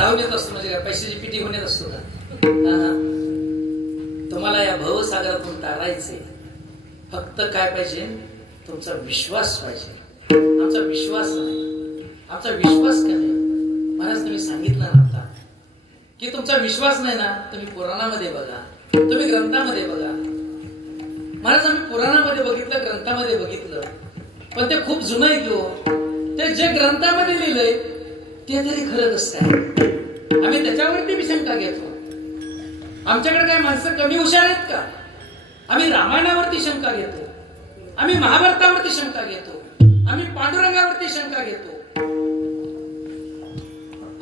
धावून येत असतो म्हणजे काय पैशाची पिटी होऊन येत असतो का? तुम्हाला या भवसागरातून तारायचे, फक्त काय पाहिजे? तुमचा विश्वास पाहिजे. आमचा विश्वास नाही, आमचा विश्वास काय नाही. महाराज तुम्ही सांगितलं ना आता की तुमचा विश्वास नाही ना, तुम्ही पुराणामध्ये बघा, तुम्ही ग्रंथामध्ये बघा. महाराज आम्ही पुराणामध्ये बघितलं, ग्रंथामध्ये बघितलं, पण ते खूप जुनं आहे की हो. ते जे ग्रंथामध्ये लिहिलंय ते तरी खरं कसं काय? आम्ही त्याच्यावरती बी शंका घेतो. आमच्याकडे काय माणसं कमी हुशार आहेत का? आम्ही रामायणावरती शंका घेतो, आम्ही महाभारतावरती शंका घेतो, आम्ही पांडुरंगावरती शंका घेतो,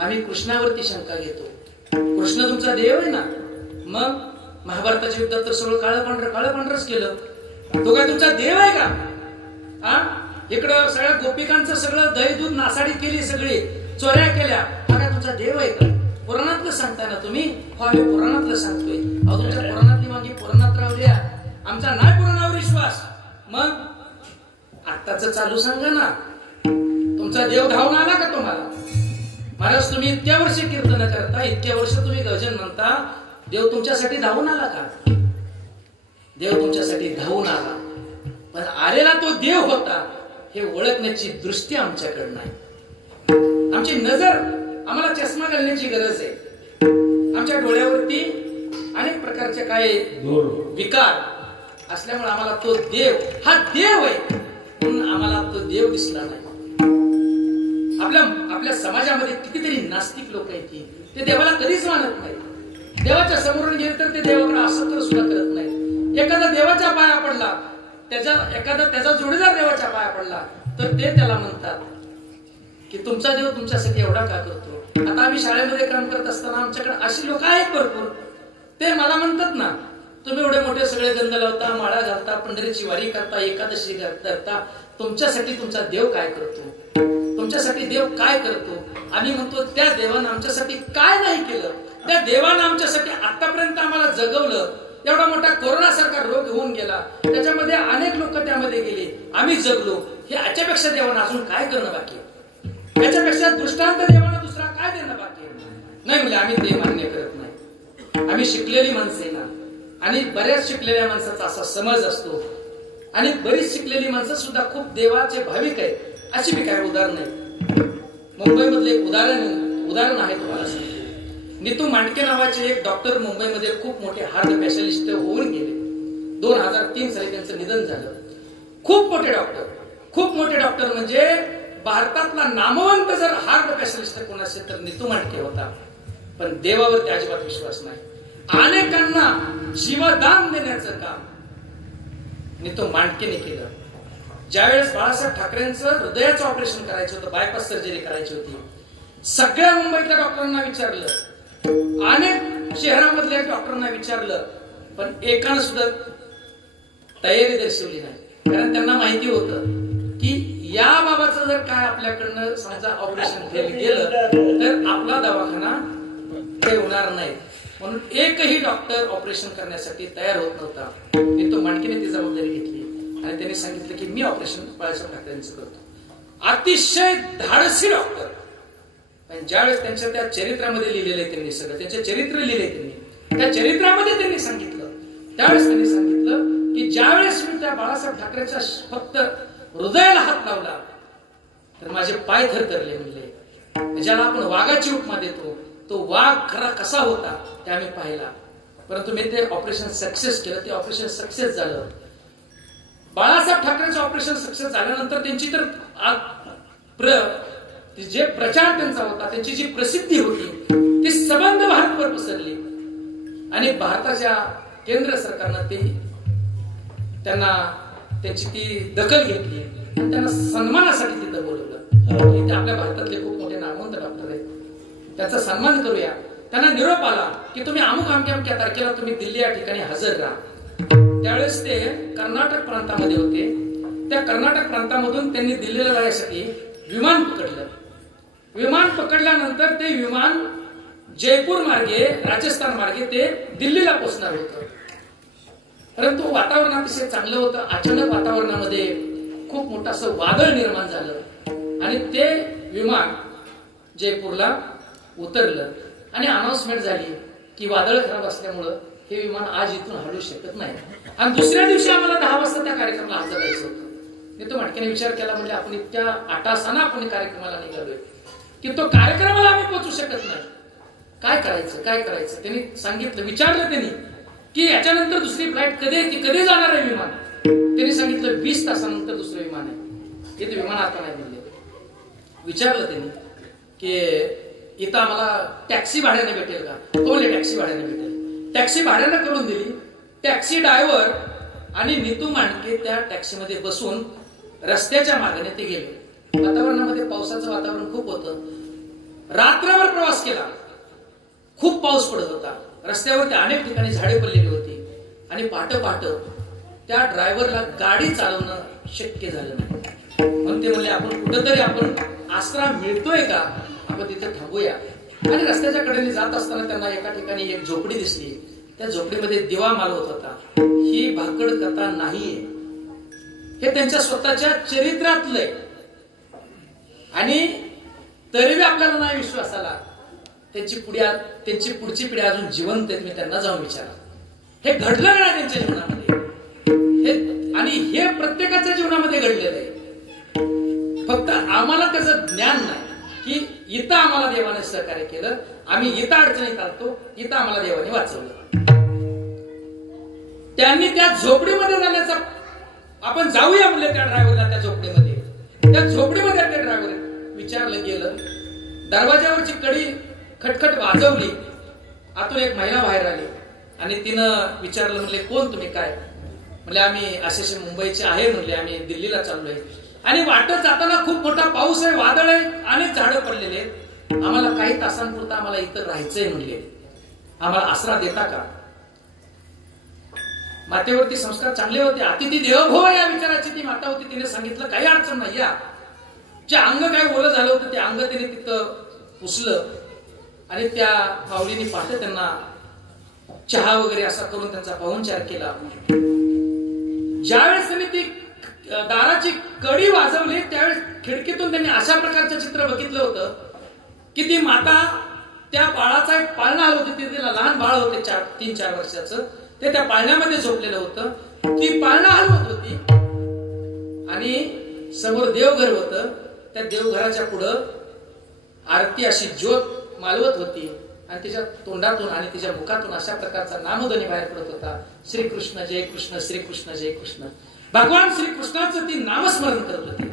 आम्ही कृष्णावरती शंका घेतो. कृष्ण तुमचा देव आहे ना, मग महाभारताच्या युद्धात तर सगळं काळं पांढरच केलं. तो काय तुमचा देव आहे का? हा, इकडं सगळ्या गोपिकांचं सगळं दही दूध नासाडी केली, सगळी चोऱ्या केल्या. हा काय तुमचा देव आहे का? पुराणातलं सांगताय ना तुम्ही? हो, आम्ही पुराणातलं सांगतोय. अहो, तुमच्या पुराणातली मागे पुराणात राहूया, आमचा नाही पुराणावर विश्वास. मग आत्ताच चालू सांगा ना, तुमचा देव धावून आला का तुम्हाला? महाराज तुम्ही इतक्या वर्ष कीर्तन करता, इतक्या वर्ष तुम्ही गजन म्हणता, देव तुमच्यासाठी धावून आला का? देव तुमच्यासाठी धावून आला, पण आलेला तो देव होता हे ओळखण्याची दृष्टी आमच्याकडे नाही. आमची नजर, आम्हाला चष्मा घालण्याची गरज आहे. आमच्या डोळ्यावरती अनेक प्रकारचे काय विकार असल्यामुळे आम्हाला तो देव हा देव आहे म्हणून आम्हाला तो देव दिसला नाही. आपल्या समाजामध्ये कितीतरी नास्तिक लोक आहेत की ते देवाला कधीच मानत नाही. देवाच्या समोरून गेले तर ते देवाकडे असं तर सुद्धा करत नाही. एखादा देवाच्या पाया पडला, त्याचा जोडीदार देवाच्या पाया पडला तर ते त्याला म्हणतात की तुमचा देव तुमच्यासाठी एवढा का करतो? आता आम्ही शाळेमध्ये काम करत असताना आमच्याकडे अशी लोक आहेत भरपूर. ते मला म्हणतात ना, तुम्ही एवढे मोठे सगळे गंध लावता, माळा घालता, पंढरीची वारी करता, एकादशी करता, तुमच्यासाठी तुमचा देव काय करतो? तुमच्यासाठी देव काय करतो? आम्ही म्हणतो त्या देवानं आमच्यासाठी काय नाही केलं. त्या देवानं आमच्यासाठी आतापर्यंत आम्हाला जगवलं. एवढा मोठा कोरोना सारखा रोग होऊन गेला, त्याच्यामध्ये अनेक लोक त्यामध्ये गेले, आम्ही जगलो. हे याच्यापेक्षा देवानं अजून काय करणं बाकी? याच्यापेक्षा दृष्टांत देवानं दुसरा काय देणं बाकी नाही? म्हणजे आम्ही ते मान्य करत नाही. आम्ही शिकलेली माणसं आहे ना, आणि बऱ्याच शिकलेल्या माणसाचा असा समज असतो, आणि बरीच शिकलेली माणसं सुद्धा खूप देवाचे भाविक आहेत. अशी बी काय उदाहरण आहे. मुंबईमधले एक उदाहरण आहे तुम्हाला सांगतो. नीतू मांडके नावाचे एक डॉक्टर मुंबईमध्ये खूप मोठे हार्ट स्पेशालिस्ट होऊन गेले. 2003 साली त्यांचं निधन झालं. खूप मोठे डॉक्टर म्हणजे भारतातला नामवंत जर हार्ट स्पेशालिस्ट कोण असेल तर नीतू मांडके होता. पण देवावरती अजिबात विश्वास नाही. अनेकांना जीवदान देण्याचं काम नीतू मांडकेने केलं. ज्यावेळेस बाळासाहेब ठाकरेंचं हृदयाचं ऑपरेशन करायचं होतं, बायपास सर्जरी करायची होती, सगळ्या मुंबईतल्या डॉक्टरांना विचारलं, अनेक शहरामधल्या डॉक्टरांना विचारलं, पण एकानं सुद्धा तयारी दर्शवली नाही. कारण त्यांना माहिती होतं की या बाबाचं जर काय आपल्याकडनं समजा ऑपरेशन फेल गेलं तर आपला दवाखाना ते होणार नाही. म्हणून एकही डॉक्टर ऑपरेशन करण्यासाठी तयार होत नव्हता. नीतू मांडकेने ती जबाबदारी घेतली आणि त्यांनी सांगितलं की मी ऑपरेशन बाळासाहेब ठाकरेंचं करतो. अतिशय धाडसी डॉक्टर. पण ज्यावेळेस त्यांच्या त्या चरित्रामध्ये लिहिलेलं आहे, त्यांनी सगळं त्यांचे चरित्र लिहिले, त्यांनी त्या चरित्रामध्ये त्यांनी सांगितलं, त्यावेळेस त्यांनी सांगितलं की ज्यावेळेस मी त्या बाळासाहेब ठाकरेंच्या फक्त हृदयाला हात लावला तर माझे पाय थरथरले. म्हणले ज्याला आपण वाघाची उपमा देतो, तो वाघ खरा कसा होता ते आम्ही पाहिला. परंतु मी ते ऑपरेशन सक्सेस केलं. ते ऑपरेशन सक्सेस झालं. बाळासाहेब ठाकरेंचं ऑपरेशन सक्सेस झाल्यानंतर त्यांची तर जे प्रचार त्यांचा होता, त्यांची जी प्रसिद्धी होती ती सबंध भारतभर पसरली. आणि भारताच्या केंद्र सरकारनं त्यांना त्यांची ती दखल घेतली आणि त्यांना सन्मानासाठी तिथं बोलवलं. इथे आपल्या भारतातले खूप मोठे नामवंत डॉक्टर आहेत, त्याचा सन्मान करूया. त्यांना निरोप आला की तुम्ही अमुक अमक्या तारखेला तुम्ही दिल्ली या ठिकाणी हजर राहा. त्यावेळेस ते कर्नाटक प्रांतामध्ये होते. त्या कर्नाटक प्रांतामधून त्यांनी दिल्लीला जाण्यासाठी विमान पकडलं. विमान पकडल्यानंतर ते विमान जयपूर मार्गे, राजस्थान मार्गे ते दिल्लीला पोहोचणार होतं. परंतु वातावरण अतिशय चांगलं होतं. अचानक वातावरणामध्ये खूप मोठं असं वादळ निर्माण झालं आणि ते विमान जयपूरला उतरलं आणि अनाउन्समेंट झाली की वादळ खराब असल्यामुळं हे विमान आज इथून हलू शकत नाही. आणि दुसऱ्या दिवशी आम्हाला 10 वाजता त्या कार्यक्रमाला हजर राहायचं होतं. मी तो मटक्याने विचार केला, म्हणजे आपण इतक्या आटासाना आपण कार्यक्रमाला निघालोय की तो कार्यक्रमाला आम्ही पोहोचू शकत नाही. काय करायचं काय करायचं. त्यांनी सांगितलं, विचारलं त्यांनी की याच्यानंतर दुसरी फ्लाईट कधी जाणार आहे विमान. त्यांनी सांगितलं 20 तासानंतर दुसरं विमान आहे. हे विमान आता नाही म्हणले. विचारलं त्यांनी की इथं आम्हाला टॅक्सी भाड्याने भेटेल का. तो म्हणले टॅक्सी भाड्याने भेटेल. टॅक्सी भाड्याने करून दिली. टॅक्सी ड्रायव्हर आणि नीतू मांडके त्या टॅक्सीमध्ये बसून रस्त्याच्या मार्गाने ते गेले. वातावरणामध्ये पावसाचं वातावरण खूप होतं. रात्रभर प्रवास केला. खूप पाऊस पडत होता. रस्त्यावरती अनेक ठिकाणी झाडे पडलेली होती आणि पहाट त्या ड्रायव्हरला गाडी चालवणं शक्य झालं नाही. म्हणून ते म्हणले, आपण कुठंतरी आपण आसरा मिळतोय का, आपण तिथे थांबूया. आणि रस्त्याच्या कडेने जात असताना त्यांना एका ठिकाणी एक झोपडी दिसली. त्या झोपडीमध्ये दिवा मालवत होता. ही भाकड कथा नाहीये, हे त्यांच्या स्वतःच्या चरित्रातलंय. आणि तरी आपल्याला नाही विश्वास आला. त्यांची पुढची पिढी अजून जिवंत आहे. मी त्यांना जाऊन विचारा, हे घडलं नाही त्यांच्या जीवनामध्ये. आणि हे प्रत्येकाच्या जीवनामध्ये घडलेलं आहे. फक्त आम्हाला त्याचं ज्ञान नाही की इथं आम्हाला देवाने सहकार्य केलं, आम्ही इथं अडचणीत आलतो, इथं आम्हाला देवाने वाचवलं. त्यांनी त्या झोपडीमध्ये जाण्याचा, आपण जाऊया म्हणले त्या ड्रायव्हरला त्या झोपडीमध्ये. त्या झोपडीमध्ये त्या ड्रायव्हर विचारलं गेलं. दरवाजावरची कडी खटखट वाजवली. आतून एक महिला बाहेर आली आणि तिनं विचारलं, म्हणले कोण तुम्ही, काय. म्हणले आम्ही असे मुंबईचे आहे. म्हणले आम्ही दिल्लीला चाललोय आणि वाटत जाताना खूप मोठा पाऊस आहे, वादळ आहे, अनेक झाडं पडलेले. आम्हाला काही तासांपुरता आम्हाला इथं राहायचंय. म्हणले आम्हाला आसरा देता का. मातेवरती संस्कार चांगले होते. अतिथी देवो या विचाराची ती माता होती. तिने सांगितलं काही अडचण नाही या. जे अंग काय ओलं झालं होतं ते अंग तिने तिथं पुसलं आणि त्या माऊलीने पहाटे त्यांना चहा वगैरे असा करून त्यांचा पाहुणचार केला. ज्यावेळेस त्यांनी ती दाराची कडी वाजवली त्यावेळेस खिडकीतून त्यांनी अशा प्रकारचं चित्र बघितलं होतं की ती माता त्या बाळाचा एक पाळणा आलं होतं. तिला लहान बाळ होते 3-4 वर्षाचं. ते त्या पाळण्यामध्ये झोपलेलं होतं. ती पाळणा हलवत होती आणि समोर देवघर होतं. त्या देवघराच्या पुढं आरती अशी ज्योत मालवत होती आणि तिच्या तोंडातून आणि तिच्या मुखातून अशा प्रकारचा नामध्वनी बाहेर पडत होता, श्रीकृष्ण जय कृष्ण, श्रीकृष्ण जय कृष्ण. भगवान श्रीकृष्णाचं ती नामस्मरण करत होती.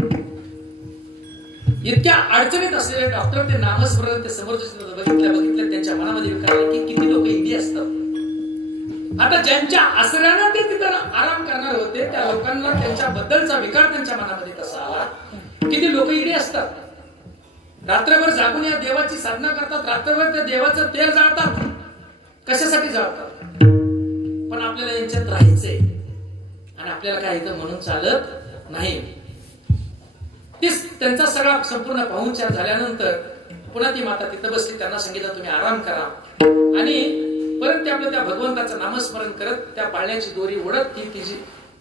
इतक्या अडचणीत असलेले डॉक्टर ते नामस्मरण ते समोर बघितल्या त्यांच्या मनामध्ये विचार आला की किती लोक इंडी असतात. आता ज्यांच्या आसऱ्यानं ते तिथं आराम करणार होते त्या लोकांना त्यांच्याबद्दलचा विकार त्यांच्या मनामध्ये कसा आला. किती लोक इडे असतात, रात्रभर जागून या देवाची साधना करतात, रात्रभर त्या देवाचं तेल जाळतात. कशासाठी जाळतात, पण आपल्याला यांच्यात राहायचंय आणि आपल्याला काय इथं म्हणून चालत नाही. त्यांचा सगळा संपूर्ण पाहुणचार झाल्यानंतर पुन्हा ती माता तिथं बसली. त्यांना सांगितलं तुम्ही आराम करा आणि परत ते आपलं त्या भगवंताचं नामस्मरण करत त्या पाळण्याची दोरी ओढत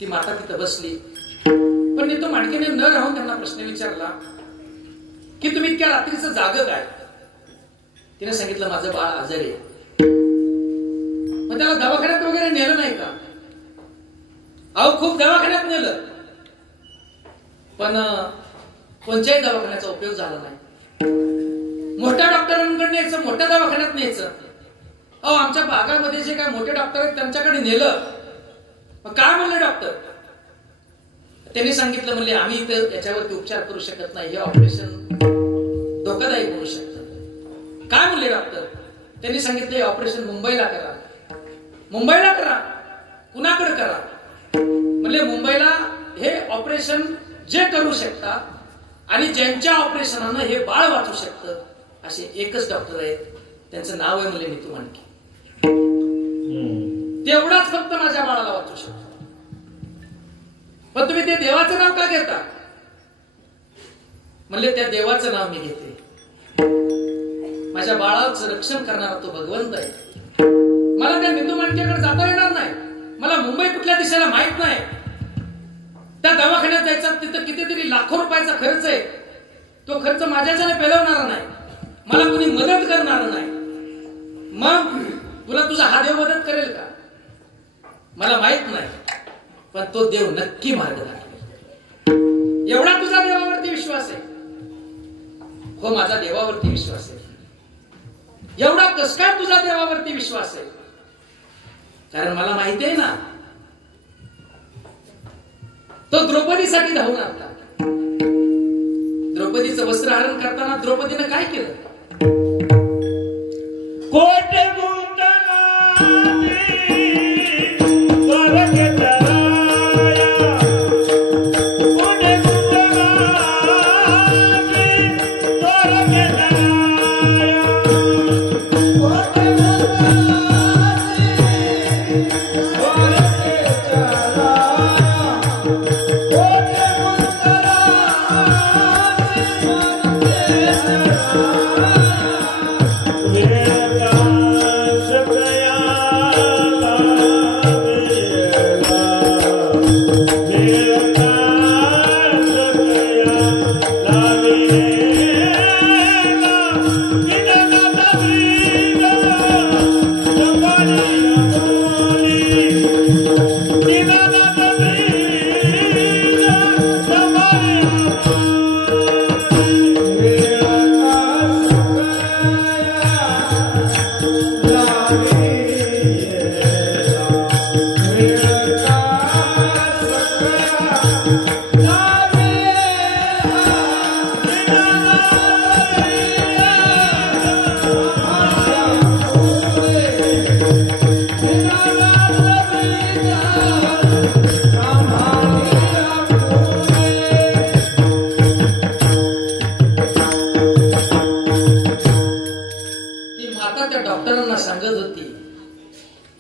ती माता तिथं बसली. पण नीतू मांडकेने न राहून त्यांना प्रश्न विचारला की तुम्ही इतक्या रात्रीचं जाग काय. तिने सांगितलं माझं बाळ आजारी आहे. मग त्याला दवाखान्यात वगैरे नेलं नाही का. अहो खूप दवाखान्यात नेलं पण कोणत्याही दवाखान्याचा उपयोग झाला नाही. मोठ्या डॉक्टरांकडे न्यायचं, मोठ्या दवाखान्यात न्यायचं. अहो आमच्या भागामध्ये जे काय मोठे डॉक्टर आहेत त्यांच्याकडे नेलं. मग काय म्हणले डॉक्टर. त्यांनी सांगितलं म्हणले आम्ही इथं याच्यावरती उपचार करू शकत नाही, हे ऑपरेशन धोकादायक होऊ शकतं. काय म्हणले डॉक्टर. त्यांनी सांगितलं हे ऑपरेशन मुंबईला करा. मुंबईला करा, कुणाकडे करा. म्हणले मुंबईला हे ऑपरेशन जे करू शकतात आणि ज्यांच्या ऑपरेशनानं हे बाळ वाचू शकतं असे एकच डॉक्टर आहेत. त्यांचं नाव आहे म्हणले नीतू मांडके. तेवढाच फक्त माझ्या बाळाला वाचू शकतो. पण तुम्ही ते देवाचं नाव का घेता. म्हणले त्या देवाचं नाव मी घेते. माझ्या बाळाचं रक्षण करणारा तो भगवंत आहे. मला त्या नीतू मांडकेकडे जाता येणार नाही. मला मुंबई कुठल्या दिशेला माहित नाही. त्या दवाखान्यात जायचा तिथं कितीतरी लाखो रुपयाचा खर्च आहे. तो खर्च माझ्याच्याने पेलवणारा नाही. मला कोणी मदत करणार नाही, मग तुला तुझा हा देव मदत करेल का? मला माहित नाही, पण तो देव नक्की मार्ग दाखवेल. एवढा तुझा देवावरती विश्वास आहे? हो, माझा देवावरती विश्वास आहे. एवढा कस काय तुझा देवावरती विश्वास आहे? कारण मला माहिती आहे ना, तो द्रौपदीसाठी धावून आला. द्रौपदीचं वस्त्रहरण करताना द्रौपदीनं काय केलं? कोटे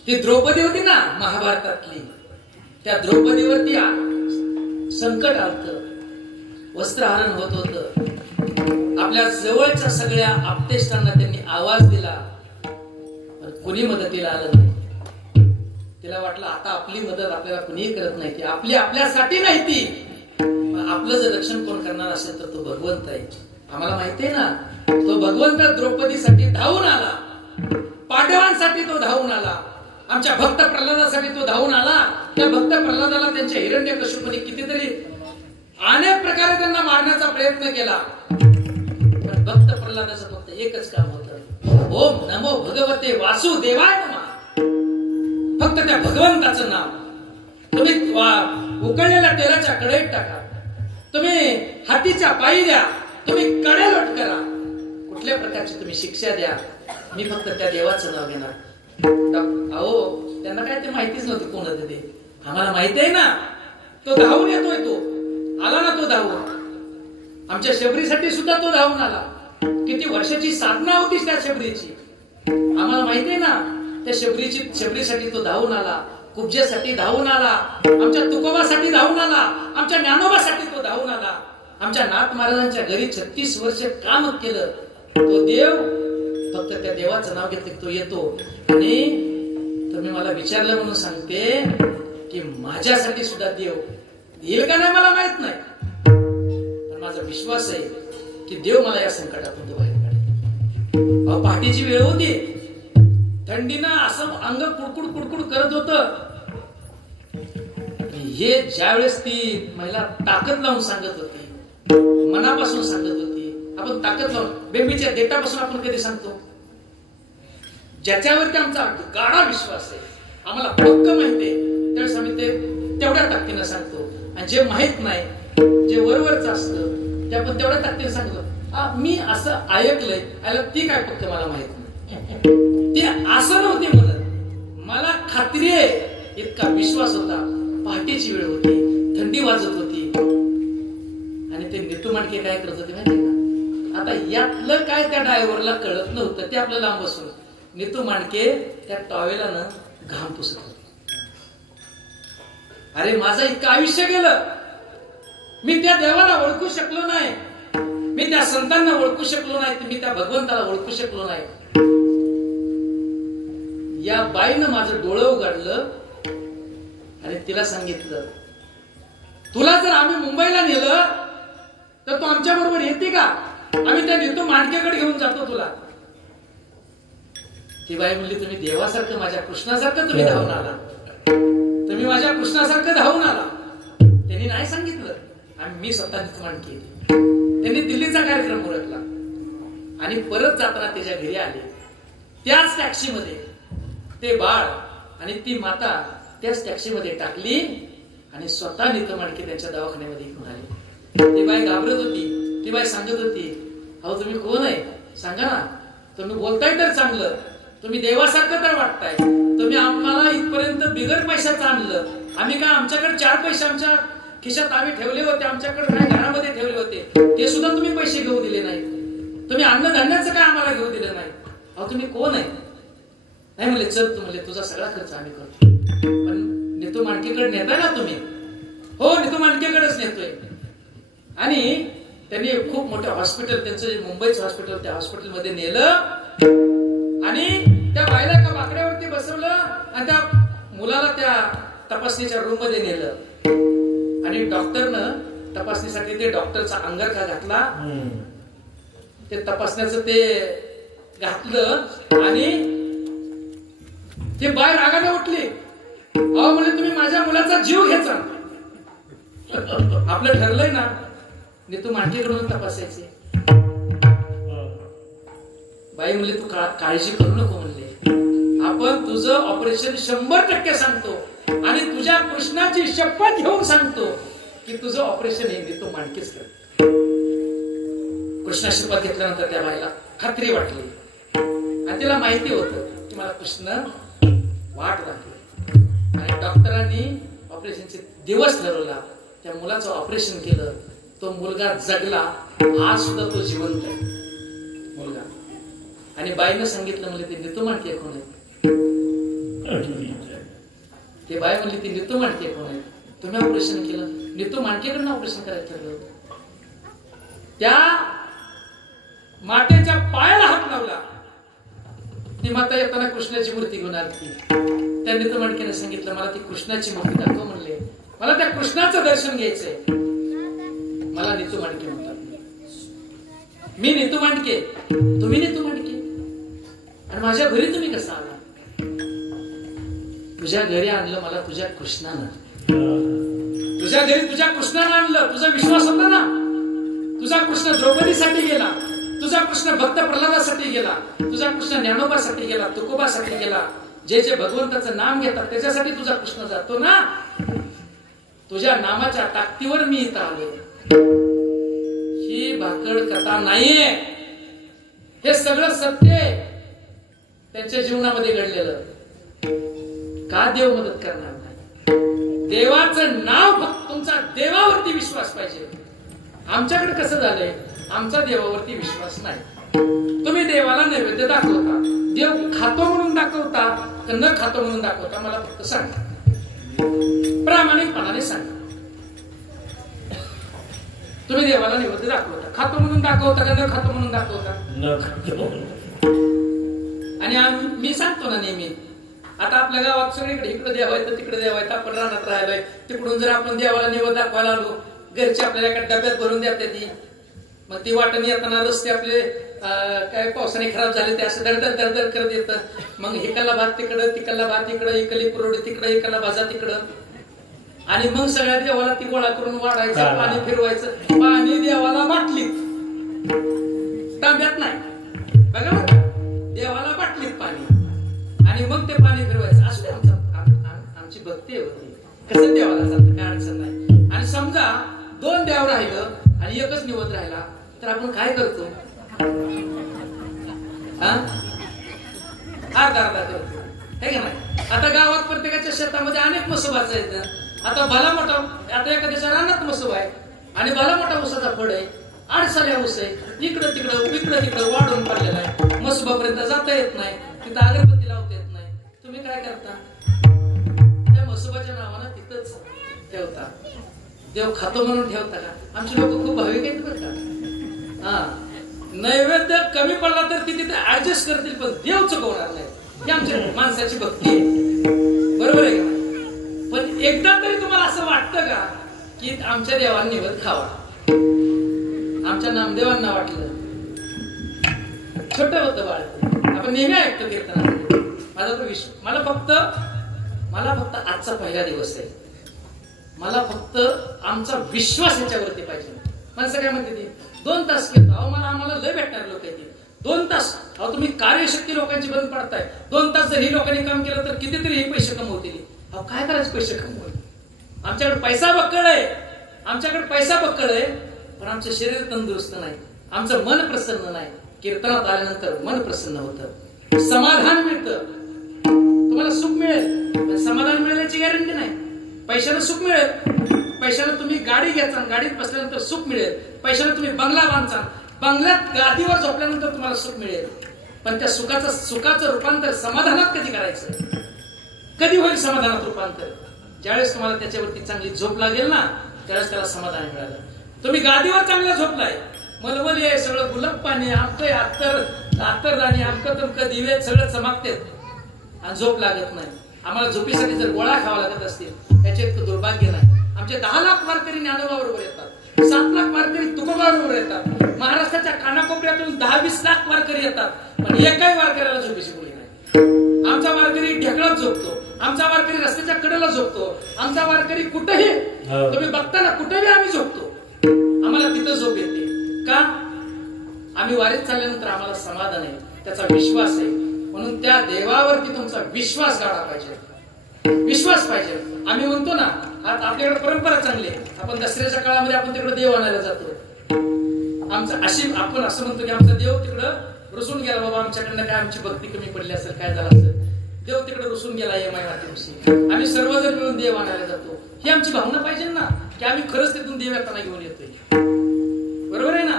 ती द्रौपदी होती ना महाभारतातली, त्या द्रौपदीवरती संकट आलं, वस्त्रहरण होत होतं. आपल्या जवळच्या सगळ्या आप्तेष्टांना त्यांनी आवाज दिला, पण कुणी मदतीला आलं नाही. तिला वाटलं आता आपली मदत आपल्याला कुणीही करत नाही, ती आपली आपल्यासाठी नाही, ती आपलं जर रक्षण कोण करणार असेल तर तो भगवंत आहे. आम्हाला माहिती आहे ना, तो भगवंत द्रौपदीसाठी धावून आला, पांडवांसाठी तो धावून आला, आमच्या भक्त प्रल्हादासाठी तो धावून आला. त्या भक्त प्रल्हादाला त्यांच्या हिरण्यकश्यपूने कितीतरी अनेक प्रकारे त्यांना मारण्याचा प्रयत्न केला, पण भक्त प्रल्हादाचं फक्त एकच काम होतं, ओम नमो भगवते वासुदेवाय नमः. फक्त त्या भगवंताचं नाव तुम्ही उकळलेल्या तेलाच्या कढईत टाका, तुम्ही हातीच्या पायी द्या, तुम्ही कडेलोट करा, कुठल्या प्रकारची तुम्ही शिक्षा द्या, मी फक्त त्या देवाचं नाव घेणार. अहो, त्यांना काय ते माहितीच नव्हती कोण होते ते. आम्हाला माहिती आहे ना, तो धावून येतोय, तो आला ना, तो धावून आमच्या शबरीसाठी सुद्धा तो धावून आला. किती वर्षाची साधना होती त्या शबरीची, आम्हाला माहिती आहे ना. त्या शबरीसाठी तो धावून आला, कुब्जेसाठी धावून आला, आमच्या तुकोबासाठी धावून आला, आमच्या ज्ञानोबासाठी तो धावून आला, आमच्या नाथ महाराजांच्या घरी 36 वर्ष काम केलं. तो देव, फक्त त्या देवाचं नाव घेतलं तो येतो. आणि तुम्ही मला विचारलं म्हणून सांगते की माझ्यासाठी सुद्धा देव येईल का नाही मला माहित नाही, पण माझा विश्वास आहे की देव मला या संकटातून तो बाहेर काढेल. पहाटेची वेळ होती, थंडीनं असं अंग कुडकुड कुडकुड करत होतं. हे ज्यावेळेस ती महिला ताकद लावून सांगत होती, मनापासून सांगत होती. आपण ताकद लावून बेंबीच्या देठापासून आपण कधी सांगतो? ज्याच्यावरती आमचा गाढा विश्वास आहे, आम्हाला पक्क माहिती आहे, त्यावेळेस आम्ही ते तेवढ्या ताकदीनं सांगतो. आणि जे माहित नाही, जे वरवरच असतं, ते आपण तेवढ्या ताकदीनं सांगतो. मी असं ऐकलंय, ती काय पक्क मला माहित नाही, ती असं नव्हती म्हणत. मला खात्री आहे, इतका विश्वास होता. पहाटेची वेळ होती, थंडी वाजत होती, आणि ते नितू मांडके काय करत होते माहिती का? आता यातलं काय त्या ड्रायव्हरला कळत नव्हतं, ते आपलं लांब बसून नितू मांडके त्या टॉवेलानं घाम पुसत होते. अरे माझं इतकं आयुष्य गेलं, मी त्या देवाला ओळखू शकलो नाही, मी त्या संतांना ओळखू शकलो नाही, मी त्या भगवंताला ओळखू शकलो नाही. या बाईनं माझं डोळं उघडलं आणि तिला सांगितलं, तुला जर आम्ही मुंबईला नेलं तर तू आमच्या बरोबर येते का? आम्ही त्या नितू मांडकेकडे घेऊन जातो तुला. ती बाई म्हणली तुम्ही देवासारखं माझ्या कृष्णासारखं तुम्ही धावून आला, तुम्ही माझ्या कृष्णासारखं धावून आला. त्यांनी नाही सांगितलं आणि मी स्वतः नितमांड केली. त्यांनी दिल्लीचा कार्यक्रम उरकला आणि परत जाताना त्याच्या घरी आले. त्याच टॅक्सीमध्ये ते बाळ आणि ती माता त्याच टॅक्सीमध्ये टाकली आणि स्वतः नितमांडके त्यांच्या दवाखान्यामध्ये घेऊन आले. ती बाई घाबरत होती. ती बाई सांगत होती, अहो तुम्ही कोण आहे सांगा ना, तुम्ही बोलताय तर चांगलं, तुम्ही देवासारखं तर वाटताय, तुम्ही आम्हाला इथपर्यंत बिगर पैशाचं आणलं, आम्ही काय आमच्याकडे 4 पैसे आमच्या खिशात आम्ही ठेवले होते, आमच्याकडे काय घरामध्ये ठेवले होते, ते सुद्धा तुम्ही पैसे घेऊ दिले नाही, तुम्ही अन्नधान्याचं काय आम्हाला घेऊ दिलं नाही. अहो तुम्ही कोण आहे? नाही म्हणले चल तू म्हणले तुझा सगळा खर्च आम्ही करतो, पण नितू मांडकेकडे नेताय ना तुम्ही? हो नितू मांडकेकडेच नेतोय. आणि त्यांनी खूप मोठं हॉस्पिटल, त्यांचं जे मुंबईचं हॉस्पिटल, त्या हॉस्पिटलमध्ये नेलं आणि त्या बाईला एका बाकड्यावरती बसवलं आणि त्या मुलाला त्या तपासणीच्या रूम मध्ये नेलं आणि डॉक्टरनं तपासणीसाठी ते डॉक्टरचा अंगरखा घातला, ते तपासण्याचं ते घातलं आणि ते बाई रागाने उठली. अहो म्हणजे तुम्ही माझ्या मुलाचा जीव घ्यायचा. आपलं ठरलंय ना नितू मांडकेकडून तपासायचे. बाई म्हणले तू काळजी करू नको म्हणले, आपण तुझं ऑपरेशन 100% सांगतो आणि तुझ्या कृष्णाची शपथ घेऊन सांगतो की तुझं ऑपरेशन हे नितू मांडकेच कर. कृष्णा शपथ घेतल्यानंतर त्या बाईला खात्री वाटली आणि तिला माहिती होतं की मला कृष्ण वाट दाखवली. आणि डॉक्टरांनी ऑपरेशनचे दिवस ठरवला, त्या मुलाचं ऑपरेशन केलं, तो मुलगा जगला, आज सुद्धा तो जिवंत आहे मुलगा. आणि बाईनं सांगितलं म्हणजे ते नितू मांडके कोण आहे? ते बाई म्हणली ती नितू मांडके कोण आहे? तुम्ही ऑपरेशन केलं, नितू मांडकेकडनं ऑपरेशन करायचं ठरलं होतं. त्या मातेच्या पायाला हात लावला. ती माता येताना कृष्णाची मूर्ती घेऊन आली. त्या नितू मांडकेने सांगितलं मला ती कृष्णाची मूर्ती दाखव म्हणले, मला त्या कृष्णाचं दर्शन घ्यायचंय. मला नितू मांडके म्हणतात, मी नितू मांडके, तुम्ही नितू मांडके, आणि माझ्या घरी तुम्ही कसं आला? तुझ्या घरी आणलं मला तुझ्या कृष्णानं, तुझ्या घरी तुझ्या कृष्णानं आणलं. तुझा विश्वास होता ना, तुझा कृष्ण द्रौपदीसाठी गेला, तुझा कृष्ण भक्त प्रल्हादासाठी गेला, तुझा कृष्ण ज्ञानोबासाठी गेला, तुकोबासाठी गेला. जे जे भगवंताचं नाम घेतात त्याच्यासाठी तुझा कृष्ण जातो ना. तुझ्या नामाच्या ताकदीवर मी इथं आलो. ही भाकड कथा नाहीये, हे सगळं सत्य आहे त्यांच्या जीवनामध्ये घडलेलं. का देव मदत करणार नाही? देवाचं नाव, फक्त तुमचा देवावरती विश्वास पाहिजे. आमच्याकडे कसं झालंय, आमचा देवावरती विश्वास नाही. तुम्ही देवाला नैवेद्य दाखवता, देव खातो म्हणून दाखवता का न खातो म्हणून दाखवता? मला फक्त सांगा, प्रामाणिकपणाने सांगा. तुम्ही देवाला नैवेद्य दाखवता, खातो म्हणून दाखवता का न खातो म्हणून दाखवता? आणि मी सांगतो ना नेहमी, आता आपल्या गावात सगळीकडे इकडे देव आहे तर तिकडे देव आहे, आपण रानात राहिलोय, तिकडून जर आपण देवाला नैवेद्य दाखवायला आलो, घरचे आपल्याला एका डब्यात भरून देते ती, मग ती वाटणी येताना रस्ते आपले काय पावसाने खराब झाले ते असं दरदर दरदर करत येतं. मग इकडला भात तिकडं, तिकडला भात इकडं, इकडली पुरवडी तिकडं, इकडला भाजा तिकडं, आणि मग सगळ्या देवाला ती गोळा करून वाढायचं, पाणी फिरवायचं. पाणी देवाला बाटलीत, तांब्यात नाही, बघा देवाला बाटलीत पाणी, आणि मग ते पाणी फिरवायचं. असं आमची भक्ती होती. कसं देवाला चालतं, काय अडचण नाही. आणि समजा 2 देव राहिलं आणि एकच निवत राहिला तर आपण काय करतो? अर्धा करतो, हे का नाही? आता गावात प्रत्येकाच्या शेतामध्ये अनेक मसोबाच आहेत. आता भला मोठा, आता एखाद्याच्या रानात मसोबा आहे आणि भला मोठा उसाचा फळ आहे, 8 साल्या ऊस आहे, इकडं तिकडं वाढून पडलेला आहे, मसोबापर्यंत जाता येत नाही, तिथं अगरबत्ती लावता येत नाही. तुम्ही काय करता? त्या मसोबाच्या नावानं तिथंच ठेवता. देव खातो म्हणून ठेवता का? आमचे लोक खूप भाविक आहेत बरं का. नैवेद्य कमी पडला तर ती तिथे ऍडजस्ट करतील, पण देव चुकवणार नाही. ही आमच्या माणसाची भक्ती आहे, बरोबर आहे का? पण एकदा तरी तुम्हाला असं वाटतं का की आमच्या देवांनी नैवेद्य खावा? आमच्या नामदेवांना वाटलं, छोटं होतं बाळ, आपण नेहमी ऐकतो कीर्तनामध्ये. मला फक्त आजचा पहिला दिवस आहे, मला फक्त आमचा विश्वास याच्यावरती पाहिजे. माणसं काय म्हणते ती 2 तास कीर्तन, अहो आम्हाला लय भेटणार लोक येते 2 तास. अहो तुम्ही कार्यशक्ती लोकांची बंद पडताय. 2 तास जर ही लोकांनी काम केलं तर कितीतरी हे पैसे कमवतील. अहो काय करायचं पैसे कमवून? आमच्याकडे पैसा बक्कळ आहे, पण आमचं शरीर तंदुरुस्त नाही, आमचं मन प्रसन्न नाही. कीर्तनात आल्यानंतर मन प्रसन्न होतं, समाधान मिळतं. तुम्हाला सुख मिळेल पण समाधान मिळण्याची गॅरंटी नाही. पैशाला सुख मिळेल, पैशाला तुम्ही गाडी घ्याचा, गाडीत बसल्यानंतर सुख मिळेल. पैशाला तुम्ही बंगला बांधचा, बंगल्यात गादीवर झोपल्यानंतर तुम्हाला सुख मिळेल. पण त्या सुखाचं रूपांतर समाधानात कधी करायचं? कधी होईल समाधानात रूपांतर? ज्यावेळेस तुम्हाला त्याच्यावरती चांगली झोप लागेल ना, त्यावेळेस त्याला समाधान मिळालं. तुम्ही गादीवर चांगला झोपलाय, मलमली आहे, सगळं गुलाब पाणी, आमकं अत्तरदाणी, आमकं तमकं दिवे सगळं चमकते आणि झोप लागत नाही. आम्हाला झोपीसाठी जर गोळा खावा लागत असतील, त्याचे इतकं दुर्भाग्य नाही. आमचे 10 लाख वारकरी ज्ञानोबा बरोबर येतात, 7 लाख वारकरी तुकोबा बरोबर येतात. महाराष्ट्राच्या कानाकोपऱ्यातून 10-20 लाख वारकरी येतात, पण एकाही वारकऱ्याला झोपेची गोळी नाही. आमचा वारकरी ढेकळात झोपतो, आमचा वारकरी रस्त्याच्या कडेला झोपतो, आमचा वारकरी कुठेही तुम्ही बघता ना, कुठेही आम्ही झोपतो. आम्हाला तिथं झोप येते का? आम्ही वारीत चालल्यानंतर आम्हाला समाधान आहे, त्याचा विश्वास आहे. म्हणून त्या देवावरती तुमचा विश्वास गाडा पाहिजे, विश्वास पाहिजे. आम्ही म्हणतो ना, आता आपल्याकडे परंपरा चांगली आहे, आपण दसऱ्याच्या काळामध्ये आपण तिकडे देव आणायला जातो. आपण असं म्हणतो की आमचा देव तिकडं रुसून गेला, बाबा आमच्याकडनं काय आमची भक्ती कमी पडली असेल, काय झालं असेल, देव तिकडे रुसून गेला या दिवशी. आम्ही सर्वजण मिळून देव आणायला जातो. ही आमची भावना पाहिजे ना, की आम्ही खरंच तिथून देव येताना घेऊन येतोय. बरोबर आहे ना?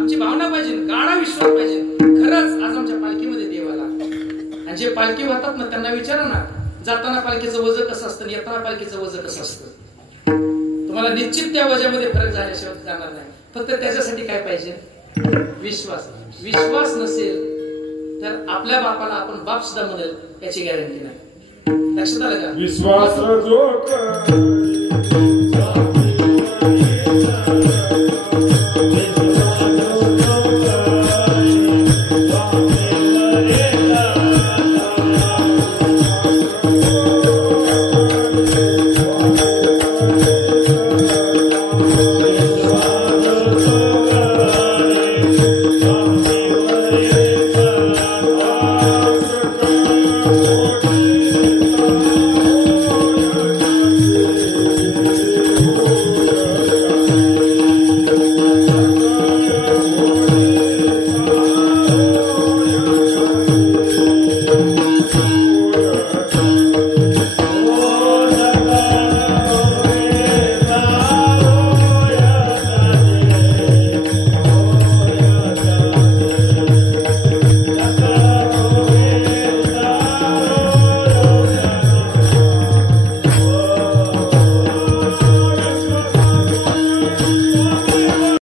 आमची भावना पाहिजे, गाढा विश्वास पाहिजे. खरंच आज आमच्या पालखीमध्ये देव आला. आणि जे पालखी वाहतात ना, त्यांना विचारा ना, जाताना पालखीचं वजन कसं असतं, येताना पालखीचं वजन कसं असतं. तुम्हाला निश्चित त्या वजामध्ये फरक झाल्याशिवाय जाणार नाही. फक्त त्याच्यासाठी काय पाहिजे? विश्वास. विश्वास नसेल तर आपल्या बापाला आपण बाप सुद्धा म्हणेल याची गॅरंटी नाही. लक्षात आलं का? विश्वास जो